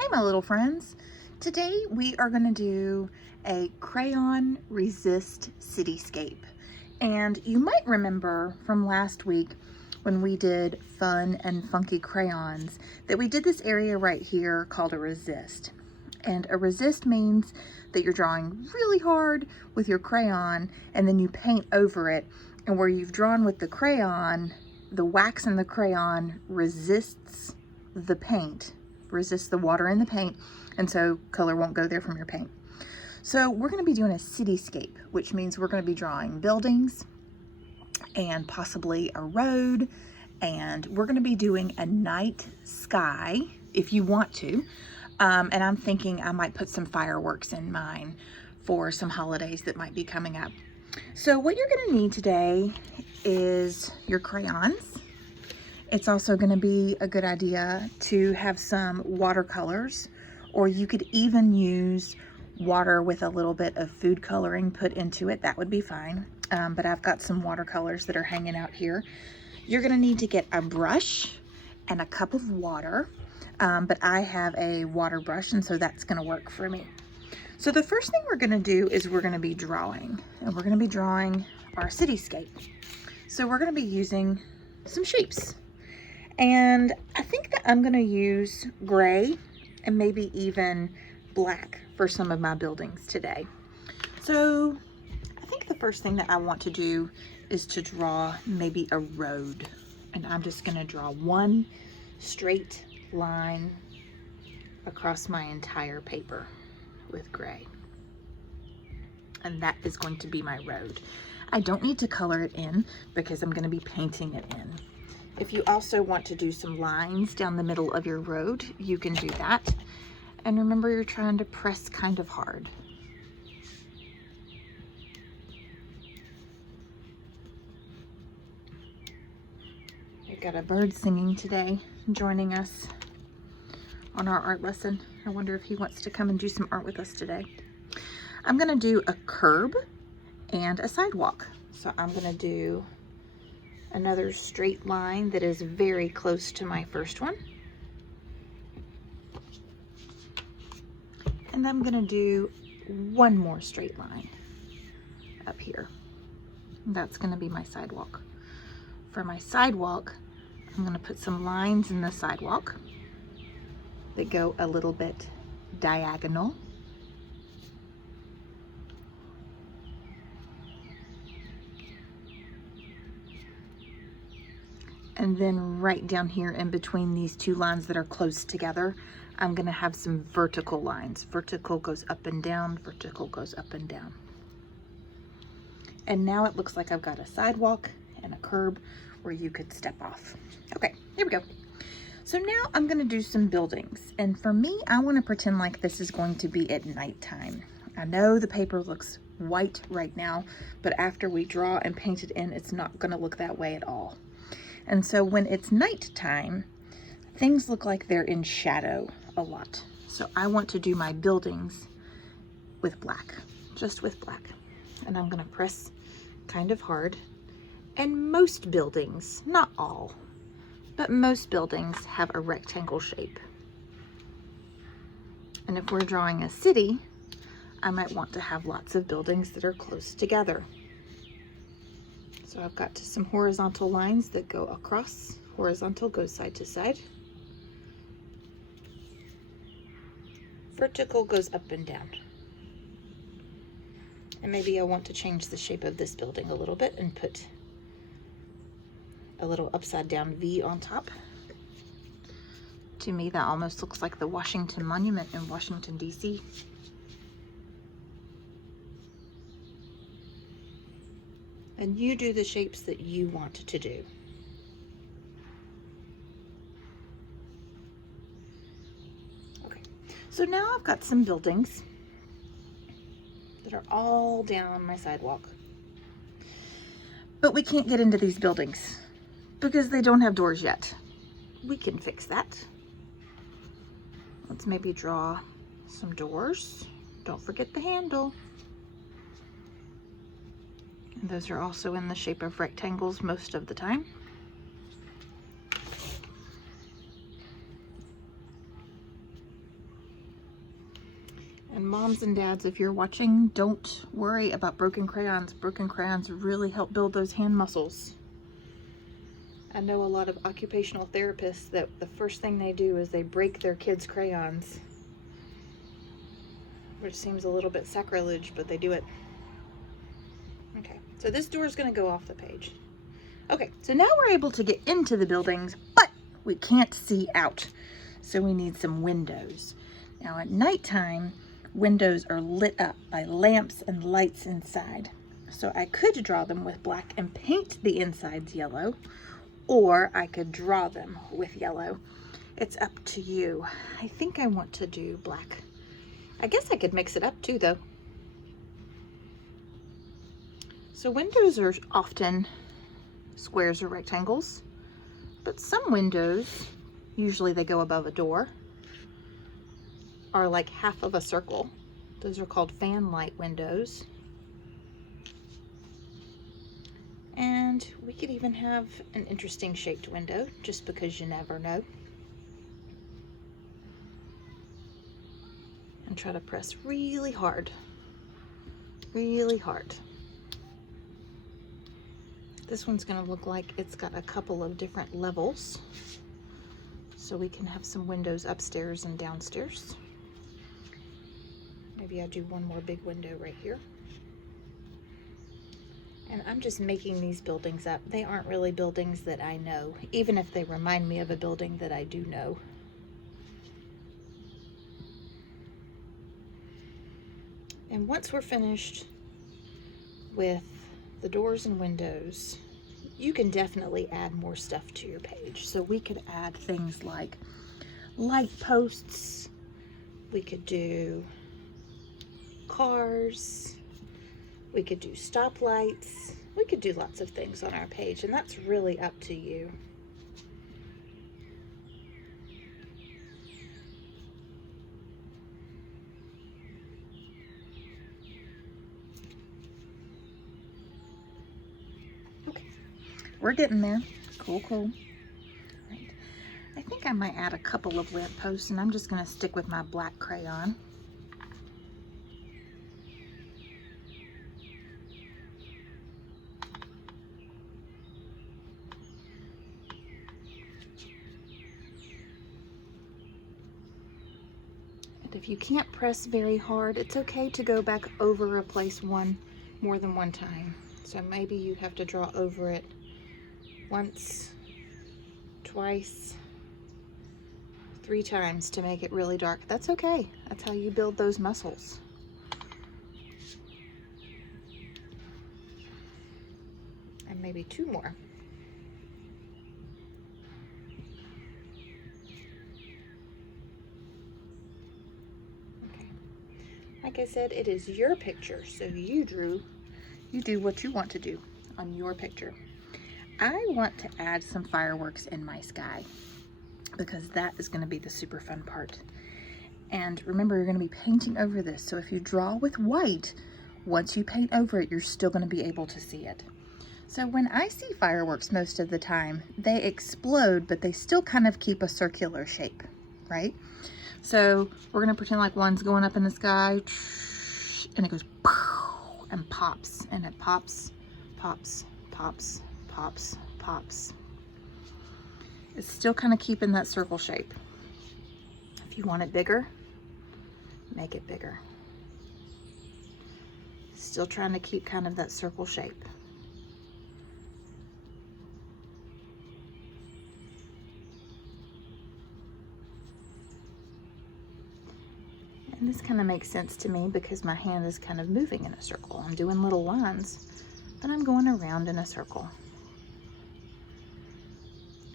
Hey my little friends, today we are going to do a crayon resist cityscape. And you might remember from last week when we did fun and funky crayons that we did this area right here called a resist. And a resist means that you're drawing really hard with your crayon and then you paint over it, and where you've drawn with the crayon, the wax in the crayon resists the paint, resists the water in the paint, and so color won't go there from your paint. So we're going to be doing a cityscape, which means we're going to be drawing buildings and possibly a road, and we're going to be doing a night sky if you want to. And I'm thinking I might put some fireworks in mine for some holidays that might be coming up. So what you're going to need today is your crayons. It's also going to be a good idea to have some watercolors, or you could even use water with a little bit of food coloring put into it. That would be fine. But I've got some watercolors that are hanging out here. You're going to need to get a brush and a cup of water. But I have a water brush, and so that's going to work for me. So the first thing we're going to do is we're going to be drawing, and we're going to be drawing our cityscape. So we're going to be using some shapes, and I think that I'm going to use gray and maybe even black for some of my buildings today. So I think the first thing that I want to do is to draw maybe a road, and I'm just going to draw one straight line across my entire paper with gray, and that is going to be my road. I don't need to color it in because I'm going to be painting it in. If you also want to do some lines down the middle of your road, you can do that. And remember, you're trying to press kind of hard. We've got a bird singing today, joining us on our art lesson. I wonder if he wants to come and do some art with us today. I'm going to do a curb and a sidewalk. So I'm going to do another straight line that is very close to my first one. And I'm going to do one more straight line up here. That's going to be my sidewalk. For my sidewalk, I'm going to put some lines in the sidewalk that go a little bit diagonal. And then right down here in between these two lines that are close together, I'm going to have some vertical lines. Vertical goes up and down, vertical goes up and down. And now it looks like I've got a sidewalk and a curb where you could step off. Okay, here we go. So now I'm going to do some buildings, and for me, I want to pretend like this is going to be at nighttime. I know the paper looks white right now, but after we draw and paint it in, it's not going to look that way at all. And so when it's nighttime, things look like they're in shadow a lot. So I want to do my buildings with black, just with black. And I'm going to press kind of hard. And most buildings, not all, but most buildings have a rectangle shape. And if we're drawing a city, I might want to have lots of buildings that are close together. So I've got some horizontal lines that go across. Horizontal goes side to side. Vertical goes up and down. And maybe I want to change the shape of this building a little bit and put a little upside down V on top. To me, that almost looks like the Washington Monument in Washington, D.C. And you do the shapes that you want to do. Okay, so now I've got some buildings that are all down my sidewalk. But we can't get into these buildings because they don't have doors yet. We can fix that. Let's maybe draw some doors. Don't forget the handle. And those are also in the shape of rectangles most of the time. And moms and dads, if you're watching, don't worry about broken crayons. Broken crayons really help build those hand muscles. I know a lot of occupational therapists that the first thing they do is they break their kids' crayons, which seems a little bit sacrilege, but they do it. Okay, so this door is going to go off the page. Okay, so now we're able to get into the buildings, but we can't see out. So we need some windows. Now at nighttime, windows are lit up by lamps and lights inside. So I could draw them with black and paint the insides yellow, or I could draw them with yellow. It's up to you. I think I want to do black. I guess I could mix it up too though. So windows are often squares or rectangles, but some windows, usually they go above a door, are like half of a circle. Those are called fan light windows. And we could even have an interesting shaped window, just because you never know. And try to press really hard, really hard. This one's going to look like it's got a couple of different levels, so we can have some windows upstairs and downstairs. Maybe I'll do one more big window right here. And I'm just making these buildings up. They aren't really buildings that I know, even if they remind me of a building that I do know. And once we're finished with the doors and windows, you can definitely add more stuff to your page. So we could add things like light posts, we could do cars, we could do stoplights, we could do lots of things on our page, and that's really up to you. We're getting there. Cool, cool. Right. I think I might add a couple of lampposts, and I'm just going to stick with my black crayon. And if you can't press very hard, it's okay to go back over a place more than one time. So maybe you have to draw over it once, twice, 3 times to make it really dark. That's okay. That's how you build those muscles. And maybe 2 more. Okay. Like I said, it is your picture, so you do what you want to do on your picture. I want to add some fireworks in my sky because that is going to be the super fun part. And remember, you're going to be painting over this. So if you draw with white, once you paint over it, you're still going to be able to see it. So when I see fireworks most of the time, they explode, but they still kind of keep a circular shape, right? So we're going to pretend like one's going up in the sky and it goes and pops, and it pops, pops, pops, pops, pops. It's still kind of keeping that circle shape. If you want it bigger, make it bigger. Still trying to keep kind of that circle shape. And this kind of makes sense to me because my hand is kind of moving in a circle. I'm doing little lines, but I'm going around in a circle.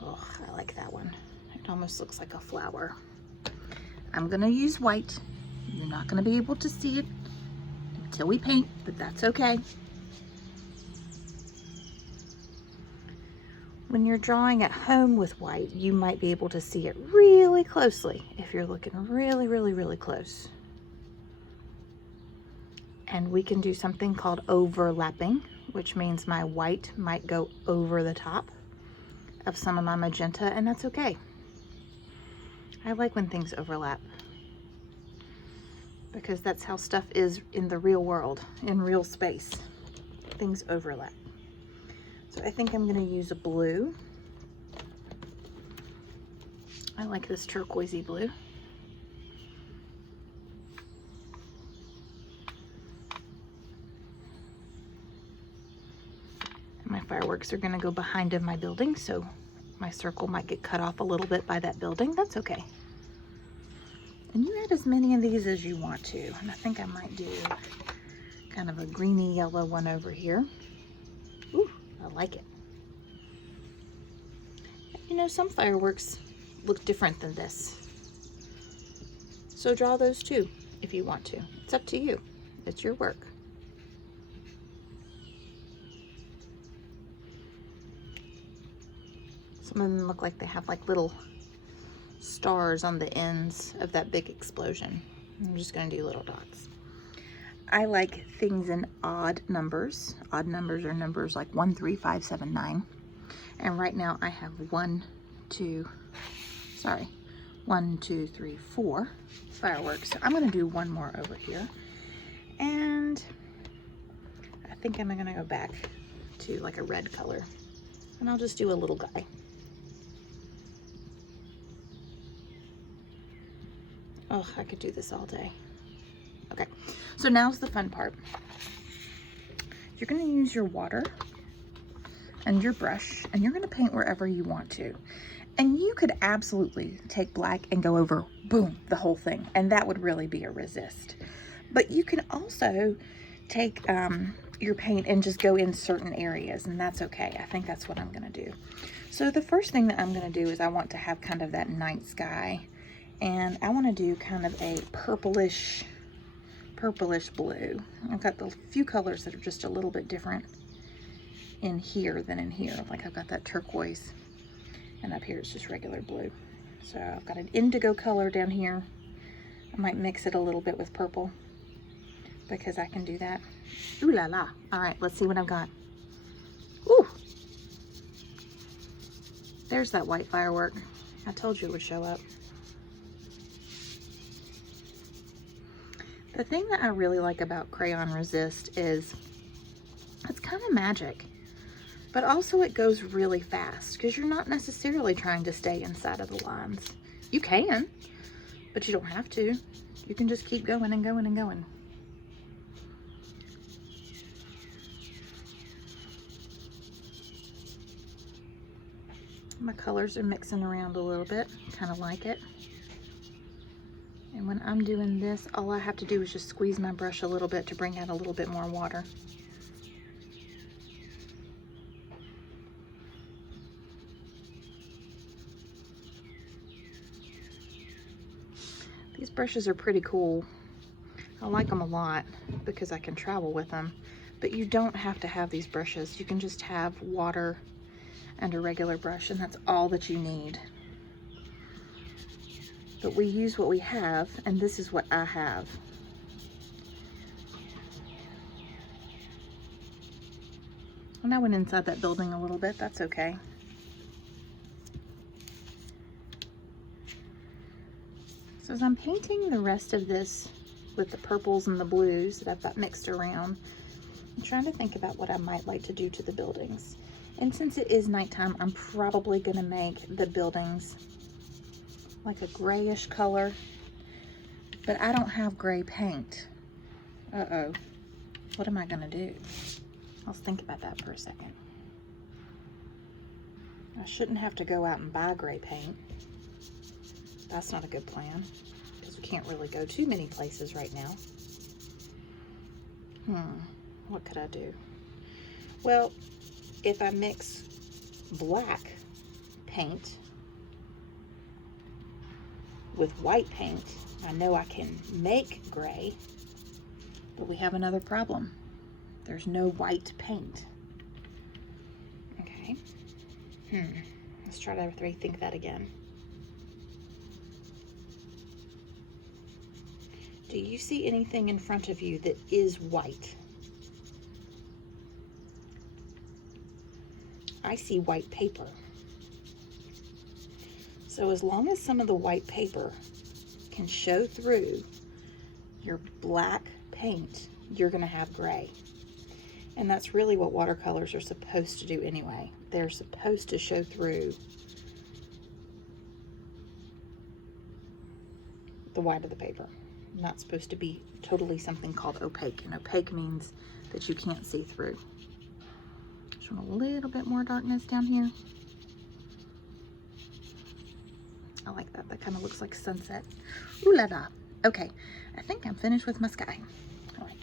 Oh, I like that one. It almost looks like a flower. I'm gonna use white. You're not gonna be able to see it until we paint, but that's okay. When you're drawing at home with white, you might be able to see it really closely if you're looking really, really, really close. And we can do something called overlapping, which means my white might go over the top of some of my magenta, and that's okay. I like when things overlap. because that's how stuff is in the real world, in real space. Things overlap. So I think I'm going to use a blue. I like this turquoisey blue. My fireworks are going to go behind in my building, so my circle might get cut off a little bit by that building. That's okay. And you add as many of these as you want to. And I think I might do kind of a greeny yellow one over here. Ooh, I like it. You know, some fireworks look different than this. So draw those too if you want to. It's up to you. It's your work. Some of them look like they have like little stars on the ends of that big explosion. I'm just going to do little dots. I like things in odd numbers. Odd numbers are numbers like 1, 3, 5, 7, 9. And right now I have 1, 2, 3, 4 fireworks. So I'm going to do one more over here. And I think I'm going to go back to like a red color. And I'll just do a little guy. Oh, I could do this all day. Okay, so now's the fun part. You're going to use your water and your brush, and you're going to paint wherever you want to. And you could absolutely take black and go over, boom, the whole thing, and that would really be a resist. But you can also take your paint and just go in certain areas, and that's okay. I think that's what I'm going to do. So the first thing that I'm going to do is I want to have kind of that night sky. And I want to do kind of a purplish blue. I've got the few colors that are just a little bit different in here than in here. Like I've got that turquoise, and up here it's just regular blue. So I've got an indigo color down here. I might mix it a little bit with purple because I can do that. Ooh la la. All right, let's see what I've got. Ooh. There's that white firework. I told you it would show up. The thing that I really like about Crayon Resist is it's kind of magic, but also it goes really fast because you're not necessarily trying to stay inside of the lines. You can, but you don't have to. You can just keep going and going and going. My colors are mixing around a little bit, kind of like it. And when I'm doing this, all I have to do is just squeeze my brush a little bit to bring out a little bit more water. These brushes are pretty cool. I like them a lot because I can travel with them. But you don't have to have these brushes. You can just have water and a regular brush, and that's all that you need. But we use what we have, and this is what I have. And I went inside that building a little bit, that's okay. So as I'm painting the rest of this with the purples and the blues that I've got mixed around, I'm trying to think about what I might like to do to the buildings. And since it is nighttime, I'm probably gonna make the buildings like a grayish color, but I don't have gray paint. Uh-oh, what am I gonna do? Let's think about that for a second. I shouldn't have to go out and buy gray paint. That's not a good plan because we can't really go too many places right now. What could I do? Well, if I mix black paint with white paint, I know I can make gray, but we have another problem. There's no white paint. Okay. Let's try to rethink that again. Do you see anything in front of you that is white? I see white paper. So as long as some of the white paper can show through, your black paint, you're gonna have gray. And that's really what watercolors are supposed to do anyway. They're supposed to show through the white of the paper. Not supposed to be totally something called opaque. And opaque means that you can't see through. Just want a little bit more darkness down here. I like that. That kind of looks like sunset. Ooh la la. Okay, I think I'm finished with my sky. All right.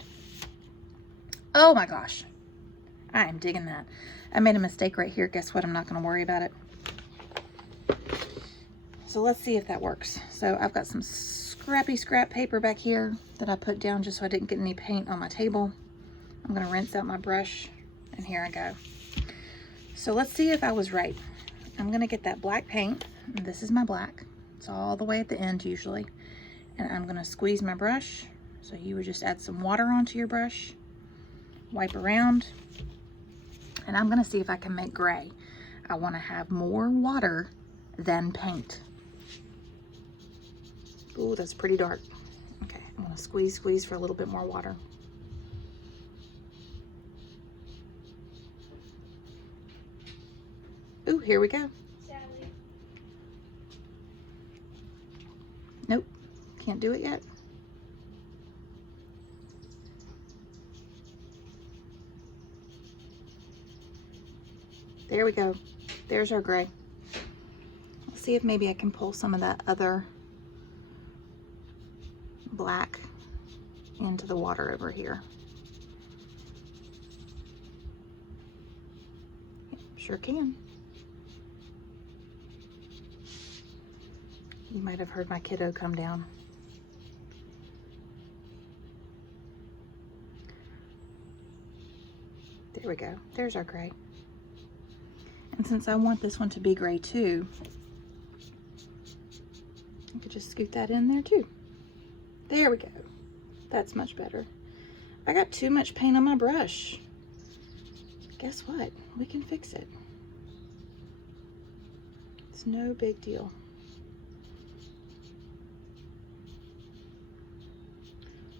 Oh my gosh. I am digging that. I made a mistake right here. Guess what? I'm not going to worry about it. So let's see if that works. So I've got some scrappy scrap paper back here that I put down just so I didn't get any paint on my table. I'm going to rinse out my brush, and here I go. So let's see if I was right. I'm going to get that black paint. And this is my black. It's all the way at the end usually. And I'm going to squeeze my brush. So you would just add some water onto your brush, wipe around, and I'm going to see if I can make gray. I want to have more water than paint. Ooh, that's pretty dark. Okay, I'm going to squeeze for a little bit more water. Ooh, here we go. Nope, can't do it yet. There we go. There's our gray. Let's see if maybe I can pull some of that other black into the water over here. Sure can. You might have heard my kiddo come down. There we go. There's our gray. And since I want this one to be gray too, I could just scoot that in there too. There we go. That's much better. I got too much paint on my brush. Guess what? We can fix it. It's no big deal.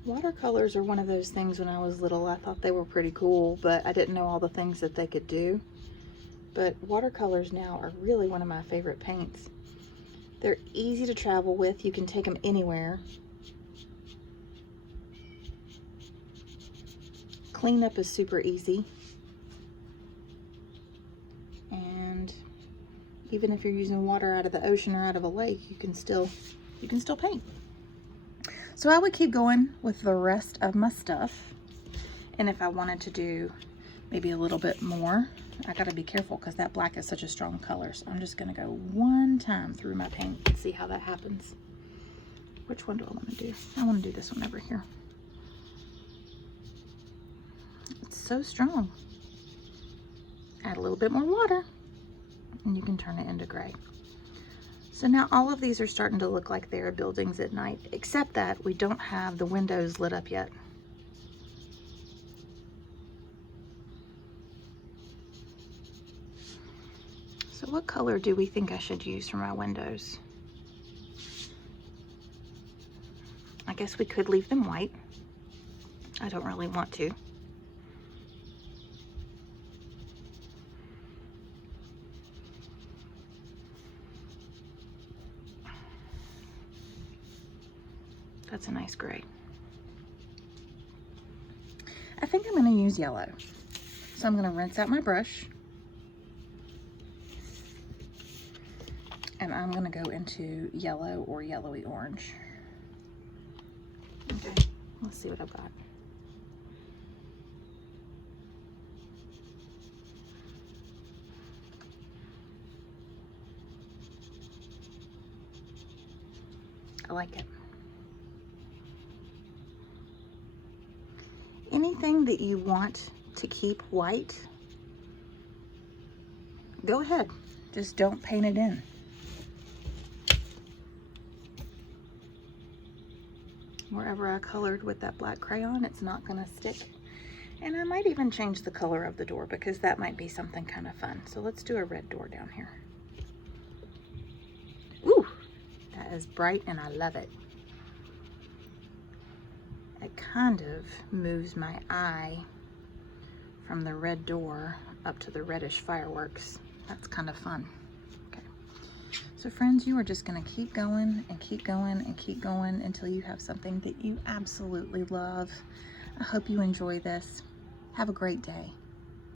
Watercolors are one of those things when I was little, I thought they were pretty cool, but I didn't know all the things that they could do. But watercolors now are really one of my favorite paints. They're easy to travel with. You can take them anywhere. Cleanup is super easy. And even if you're using water out of the ocean or out of a lake, you can still paint. So I would keep going with the rest of my stuff. And if I wanted to do maybe a little bit more, I gotta be careful because that black is such a strong color. So I'm just gonna go one time through my paint and see how that happens. Which one do I want to do? I want to do this one over here. It's so strong. Add a little bit more water and you can turn it into gray. So now all of these are starting to look like they're buildings at night, except that we don't have the windows lit up yet. So what color do we think I should use for my windows? I guess we could leave them white. I don't really want to. That's a nice gray. I think I'm going to use yellow. So I'm going to rinse out my brush. And I'm going to go into yellow or yellowy orange. Okay, let's see what I've got. I like it. Anything that you want to keep white, go ahead. Just don't paint it in. Wherever I colored with that black crayon, it's not going to stick. And I might even change the color of the door because that might be something kind of fun. So let's do a red door down here. Ooh, that is bright and I love it. it kind of moves my eye from the red door up to the reddish fireworks. That's kind of fun. Okay. So friends, you are just going to keep going and keep going and keep going until you have something that you absolutely love. I hope you enjoy this. Have a great day.